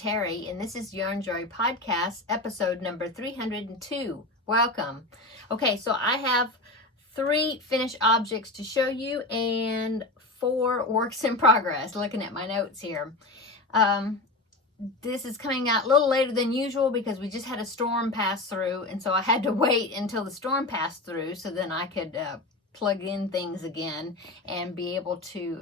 Terri, and this is Yarn Joy Podcast, episode number 302. Welcome. Okay, so I have 3 finished objects to show you and 4 works in progress, looking at my notes here. This is coming out a little later than usual because we just had a storm pass through, and so I had to wait until the storm passed through so then I could plug in things again and be able to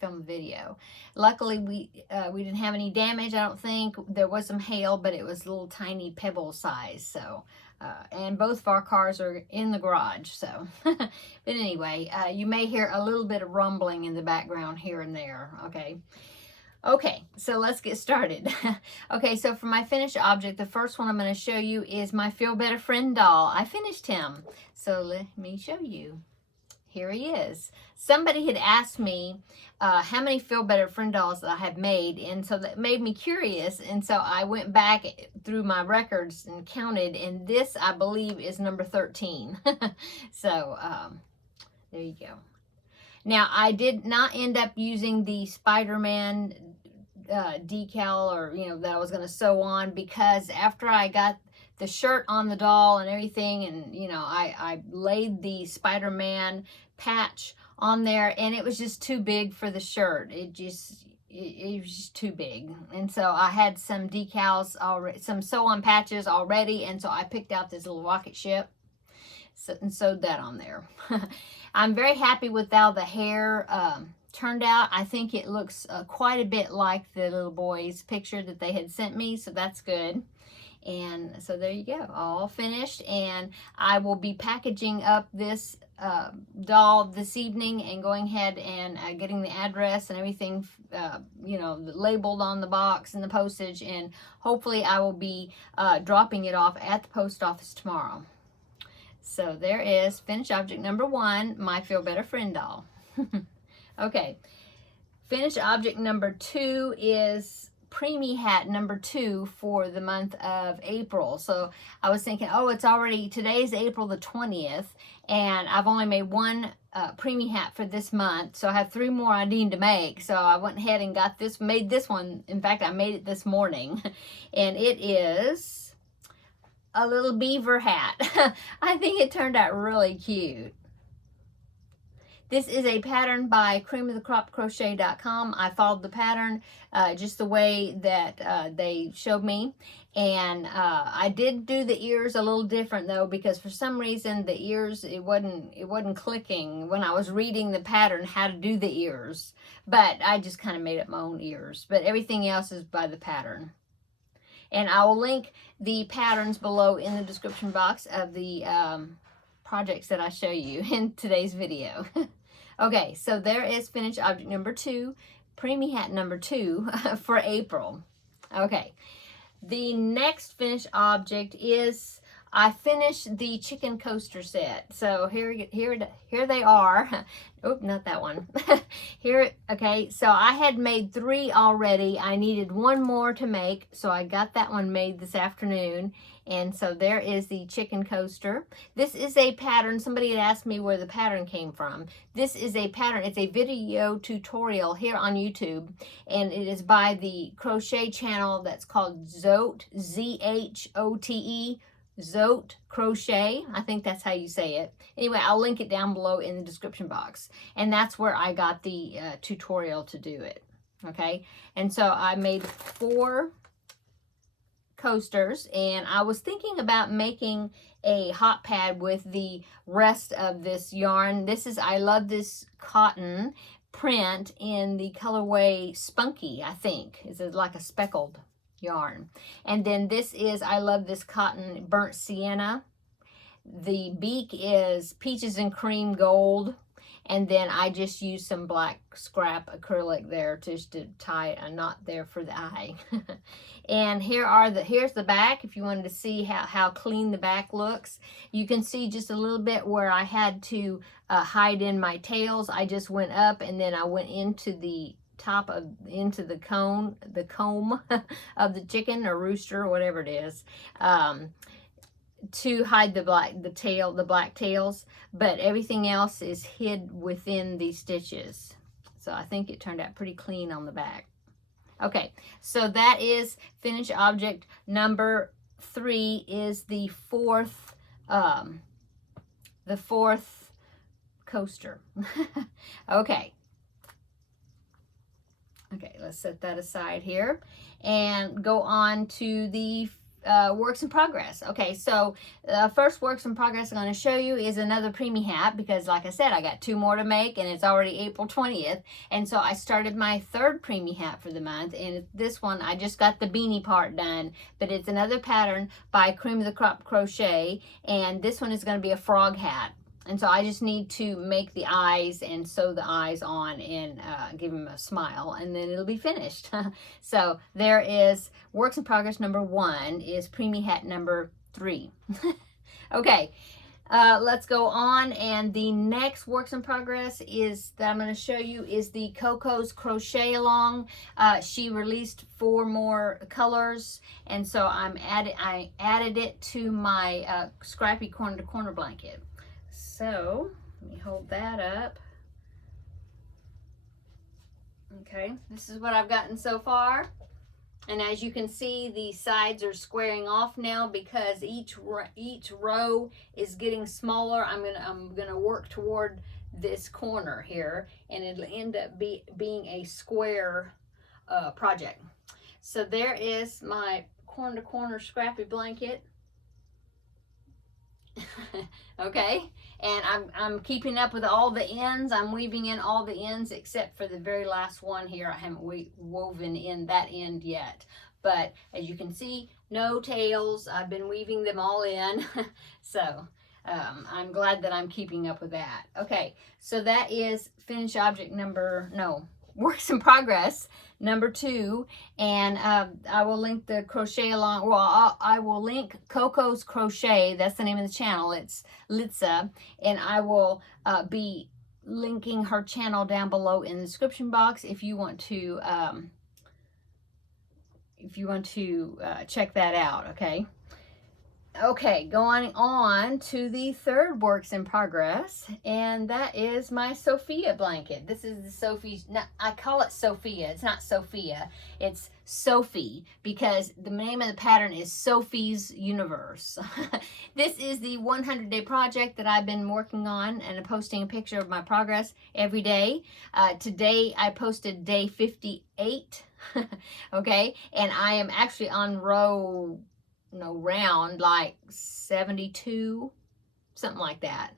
film a video. Luckily, we didn't have any damage. I don't think there was some hail, but it was little tiny pebble size. So, and both of our cars are in the garage. So, but anyway, you may hear a little bit of rumbling in the background here and there. Okay, so let's get started. Okay, so for my finished object, the first one I'm going to show you is my Feel Better Friend doll. I finished him, so let me show you. Here he is. Somebody had asked me how many Feel Better Friend dolls that I have made, and so that made me curious, and so I went back through my records and counted, and this, I believe, is number 13. So, there you go. Now, I did not end up using the Spider-Man decal or, that I was going to sew on, because after I got the shirt on the doll and everything, and I laid the Spider-Man patch on there, and it was just too big for the shirt. It was just too big, and so I had some decals already, some sew-on patches already, and so I picked out this little rocket ship and sewed that on there. I'm very happy with how the hair turned out. I think it looks quite a bit like the little boy's picture that they had sent me, so that's good. And so there you go, all finished, and I will be packaging up this doll this evening and going ahead and getting the address and everything, labeled on the box and the postage, and hopefully I will be dropping it off at the post office tomorrow. So there is finished object number 1, my Feel Better Friend doll. Okay, finished object number 2 is preemie hat number 2 for the month of April. So I was thinking, today's April the 20th, and I've only made 1 preemie hat for this month, so I have 3 more I need to make. So I went ahead and made this one. In fact, I made it this morning, and it is a little beaver hat. I think it turned out really cute. This is a pattern by creamofthecropcrochet.com. I followed the pattern just the way that they showed me. And I did do the ears a little different though, because for some reason the ears, it wasn't clicking when I was reading the pattern how to do the ears. But I just kind of made up my own ears. But everything else is by the pattern. And I will link the patterns below in the description box of the projects that I show you in today's video. Okay, so there is finished object number 2, preemie hat number 2 for April. Okay, the next finished object is I finished the chicken coaster set. So here they are. Oh, not that one. Okay, so I had made 3 already. I needed 1 more to make, so I got that one made this afternoon. And so there is the chicken coaster. This is a pattern. Somebody had asked me where the pattern came from. This is a pattern. It's a video tutorial here on YouTube, and it is by the crochet channel that's called Zote, Z-H-O-T-E, Zote Crochet. I think that's how you say it. Anyway, I'll link it down below in the description box. And that's where I got the tutorial to do it. Okay, and so I made 4 coasters, and I was thinking about making a hot pad with the rest of this yarn. I love this cotton print in the colorway Spunky, I think. It's like a speckled yarn. And then this is, I love this cotton burnt sienna. The beak is peaches and cream gold. And then I just used some black scrap acrylic there just to tie a knot there for the eye. And here's the back. If you wanted to see how clean the back looks, you can see just a little bit where I had to hide in my tails. I just went up, and then I went into the into the comb of the chicken or rooster or whatever it is. To hide the black tails, but everything else is hid within these stitches. So I think it turned out pretty clean on the back. Okay, so that is finished object number 3, is the fourth coaster. Okay. Okay, let's set that aside here and go on to the works in progress. Okay, so first works in progress I'm going to show you is another preemie hat, because like I said, I got 2 more to make and it's already April 20th. And so I started my 3rd preemie hat for the month, and this one I just got the beanie part done, but it's another pattern by Cream of the Crop Crochet, and this one is going to be a frog hat. And so I just need to make the eyes and sew the eyes on and give him a smile, and then it'll be finished. So there is works in progress number 1 is preemie hat number 3. Okay, let's go on, and the next works in progress is that I'm going to show you is the Cocos Crochet Along. She released 4 more colors, and so I added it to my scrappy corner to corner blanket. So let me hold that up. Okay, this is what I've gotten so far. And as you can see, the sides are squaring off now because each row is getting smaller. I'm gonna work toward this corner here, and it'll end up being a square project. So there is my corner to corner scrappy blanket. Okay, and I'm keeping up with all the ends. I'm weaving in all the ends except for the very last one here. I haven't woven in that end yet, but as you can see, no tails. I've been weaving them all in. So I'm glad that I'm keeping up with that. Okay, so that is finished object works in progress number 2, and I will link the crochet along. Well, I will link Cocos Crochet. That's the name of the channel. It's Litza, and I will be linking her channel down below in the description box if you want to check that out. Okay. Okay, going on to the 3rd works in progress, and that is my Sophia blanket. This is the Sophie's, I call it Sophia. It's not Sophia, it's Sophie, because the name of the pattern is Sophie's Universe. This is the 100-day project that I've been working on, and I'm posting a picture of my progress every day. Today I posted day 58. Okay, and I am actually on round like 72, something like that.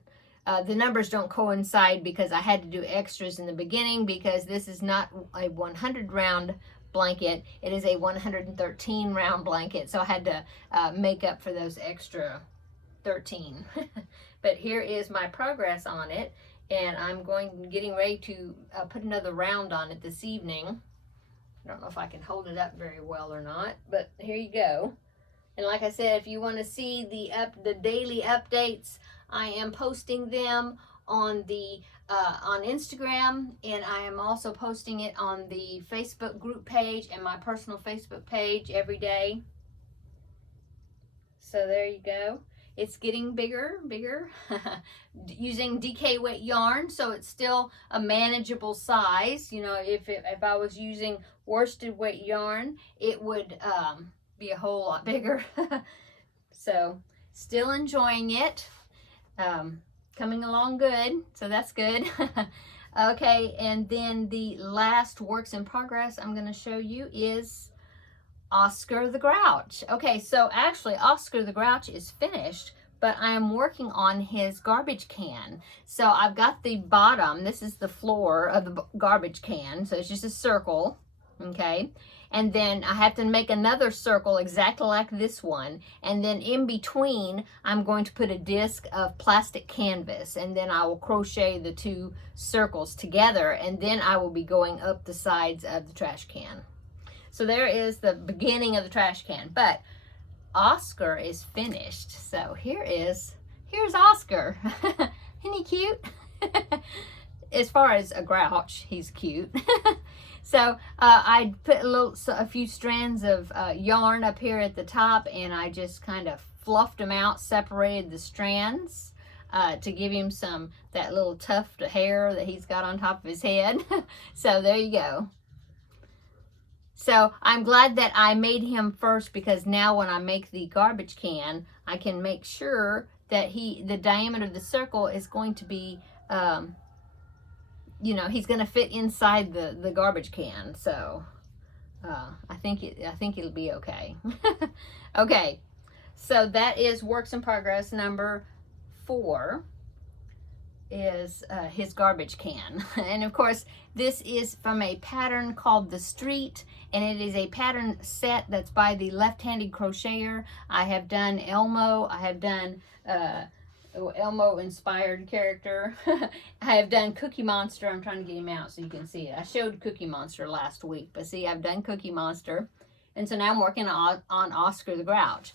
The numbers don't coincide because I had to do extras in the beginning, because this is not a 100 round blanket, it is a 113 round blanket, so I had to make up for those extra 13. But here is my progress on it, and I'm getting ready to put another round on it this evening. I don't know if I can hold it up very well or not, but here you go. And like I said, if you want to see the daily updates, I am posting them on Instagram, and I am also posting it on the Facebook group page and my personal Facebook page every day. So there you go. It's getting bigger, using DK weight yarn, so it's still a manageable size. You know, if I was using worsted weight yarn, it would be a whole lot bigger. So still enjoying it, coming along good, so that's good. Okay, and then the last works in progress I'm going to show you is Oscar the Grouch. Okay, so actually Oscar the Grouch is finished, but I am working on his garbage can. So I've got the bottom, this is the floor of the garbage can, so it's just a circle, okay? And then I have to make another circle exactly like this one. And then in between, I'm going to put a disc of plastic canvas. And then I will crochet the 2 circles together. And then I will be going up the sides of the trash can. So there is the beginning of the trash can. But Oscar is finished. So here's Oscar. Isn't he cute? As far as a grouch, he's cute. So I put a few strands of yarn up here at the top, and I just kind of fluffed them out, separated the strands to give him that little tuft of hair that he's got on top of his head. So there you go. So I'm glad that I made him first, because now when I make the garbage can, I can make sure that the diameter of the circle is going to be, you know, he's going to fit inside the garbage can. So I think it'll be okay. Okay, so that is works in progress number 4. Is his garbage can. And of course, this is from a pattern called The Street, and it is a pattern set that's by the left-handed crocheter. I have done Elmo. I have done Elmo inspired character. I have done Cookie Monster. I'm trying to get him out so you can see it. I showed Cookie Monster last week, but see, I've done Cookie Monster. And so now I'm working on Oscar the Grouch.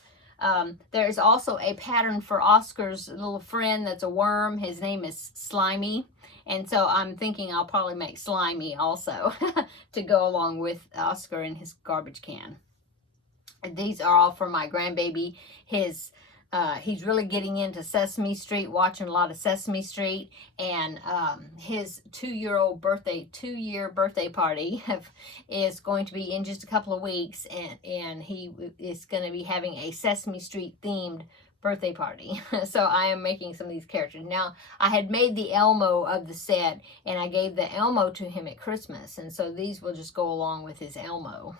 There's also a pattern for Oscar's little friend that's a worm. His name is Slimy. And so I'm thinking I'll probably make Slimy also to go along with Oscar in his garbage can. And these are all for my grandbaby. He's really getting into Sesame Street, watching a lot of Sesame Street, and his 2-year birthday party is going to be in just a couple of weeks, and he is going to be having a Sesame Street themed birthday party. So I am making some of these characters. Now, I had made the Elmo of the set, and I gave the Elmo to him at Christmas, and so these will just go along with his Elmo.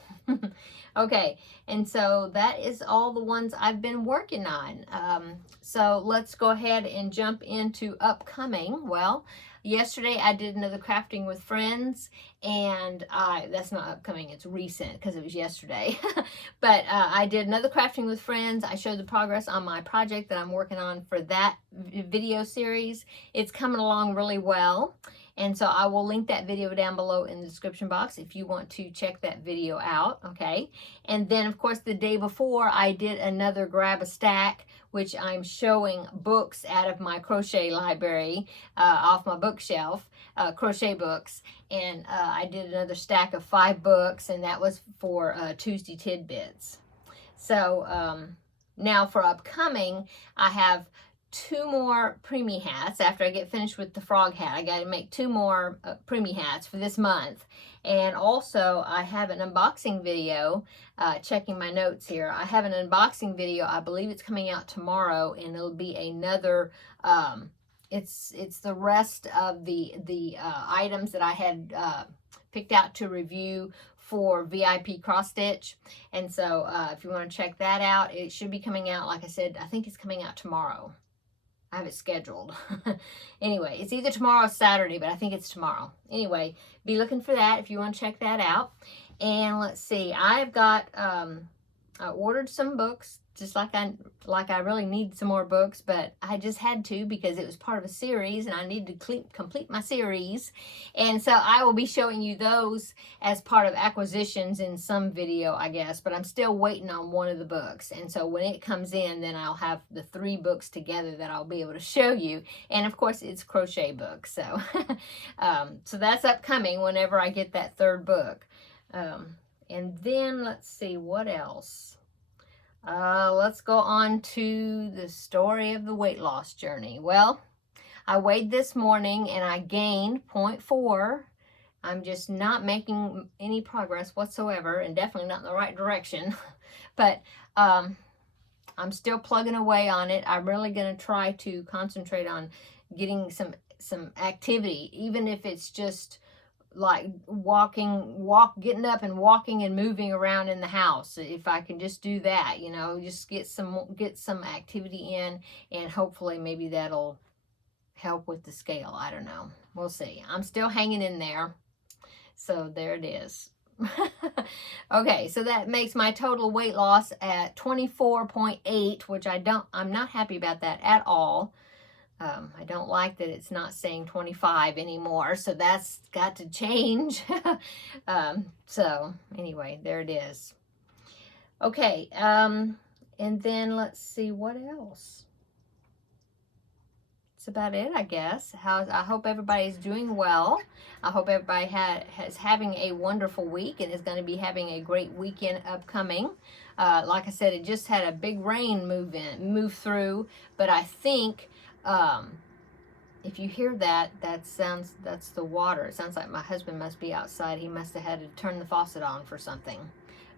Okay, and so that is all the ones I've been working on. So let's go ahead and jump into upcoming. Well, yesterday I did another crafting with friends, and that's not upcoming, it's recent because it was yesterday. But I did another crafting with friends. I showed the progress on my project that I'm working on for that video series. It's coming along really well. And so I will link that video down below in the description box if you want to check that video out, okay? And then, of course, the day before, I did another grab a stack, which I'm showing books out of my crochet library off my bookshelf, crochet books. And I did another stack of 5 books, and that was for Tuesday Tidbits. So now for upcoming, I have 2 more preemie hats. After I get finished with the frog hat, I got to make 2 more preemie hats for this month. And also I have an unboxing video, checking my notes here. I have an unboxing video, I believe it's coming out tomorrow, and it'll be another, it's the rest of the items that I had picked out to review for VIP cross stitch. And so if you want to check that out, it should be coming out, like I said, I think it's coming out tomorrow. I have it scheduled. Anyway, it's either tomorrow or Saturday, but I think it's tomorrow. Anyway, be looking for that if you want to check that out. And let's see, I've got, I ordered some books, just like I really need some more books, but I just had to because it was part of a series and I need to complete my series. And so I will be showing you those as part of acquisitions in some video, I guess, but I'm still waiting on one of the books. And so when it comes in, then I'll have the 3 books together that I'll be able to show you. And of course, it's crochet books. So, so that's upcoming whenever I get that 3rd book. And then let's see what else. Let's go on to the story of the weight loss journey. Well, I weighed this morning and I gained 0.4. I'm just not making any progress whatsoever, and definitely not in the right direction. But I'm still plugging away on it. I'm really going to try to concentrate on getting some activity, even if it's just like getting up and walking and moving around in the house. If I can just do that, you know, just get some activity in, and hopefully maybe that'll help with the scale. I don't know. We'll see. I'm still hanging in there. So there it is. Okay, so that makes my total weight loss at 24.8, which I'm not happy about that at all. I don't like that it's not saying 25 anymore, so that's got to change. So anyway, there it is. Okay, and then let's see what else. That's about it, I guess. I hope everybody's doing well. I hope everybody is having a wonderful week and is going to be having a great weekend upcoming. Like I said, it just had a big rain move through, but I think If you hear that, that's the water. It sounds like my husband must be outside. He must have had to turn the faucet on for something.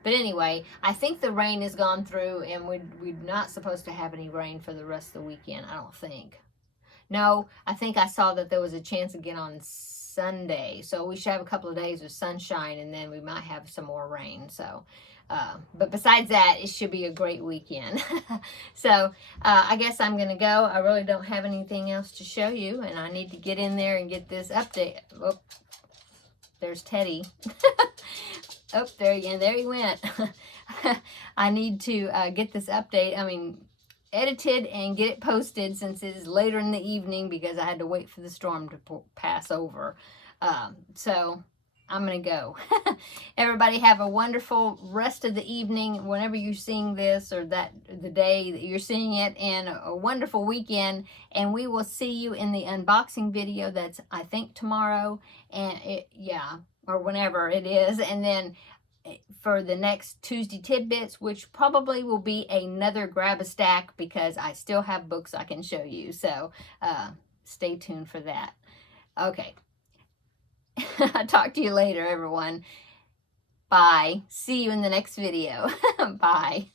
But anyway, I think the rain has gone through, and we're not supposed to have any rain for the rest of the weekend, I don't think. No, I think I saw that there was a chance again on Sunday. So we should have a couple of days of sunshine, and then we might have some more rain. So, but besides that, it should be a great weekend. So I guess I'm going to go. I really don't have anything else to show you, and I need to get in there and get this update. Oh, there's Teddy. Oh, there he went. I need to get this update. I mean, edited and get it posted, since it is later in the evening because I had to wait for the storm to pass over. So I'm going to go. Everybody have a wonderful rest of the evening whenever you're seeing this, or that the day that you're seeing it, and a wonderful weekend. And we will see you in the unboxing video that's, I think, tomorrow, and or whenever it is. And then for the next Tuesday tidbits, which probably will be another grab a stack, because I still have books I can show you. So stay tuned for that. Okay. I'll talk to you later, everyone. Bye. See you in the next video. Bye.